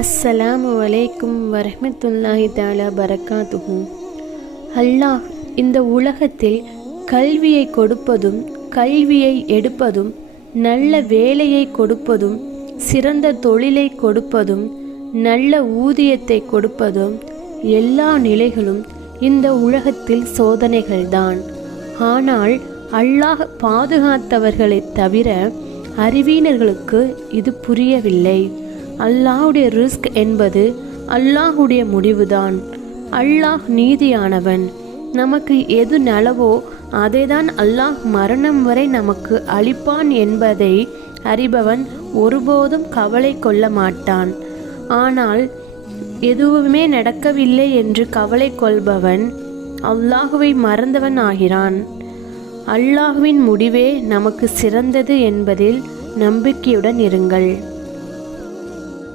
அஸ்ஸலாமு அலைக்கும் வரஹ்மத்துல்லாஹி தஆலா பரக்காத்துஹு. அல்லாஹ் இந்த உலகத்தில் கல்வியை கொடுப்பதும் கல்வியை எடுப்பதும் நல்ல வேலையை கொடுப்பதும் சிறந்த தொழிலை கொடுப்பதும் நல்ல ஊதியத்தை கொடுப்பதும் எல்லா நிலைகளும் இந்த உலகத்தில் சோதனைகள்தான். ஆனால் அல்லாஹ் பாதுகாத்தவர்களை தவிர அறிவீனர்களுக்கு இது புரியவில்லை. அல்லாஹுடைய ரிஸ்க் என்பது அல்லாஹுடைய முடிவுதான். அல்லாஹ் நீதியானவன். நமக்கு எது நலவோ அதைதான் அல்லாஹ் மரணம் வரை நமக்கு அளிப்பான் என்பதை அறிபவன் ஒருபோதும் கவலை கொள்ள மாட்டான். ஆனால் எதுவுமே நடக்கவில்லை என்று கவலை கொள்பவன் அல்லாஹுவை மறந்தவன் ஆகிறான். அல்லாஹுவின் முடிவே நமக்கு சிறந்தது என்பதில் நம்பிக்கையுடன் இருங்கள்.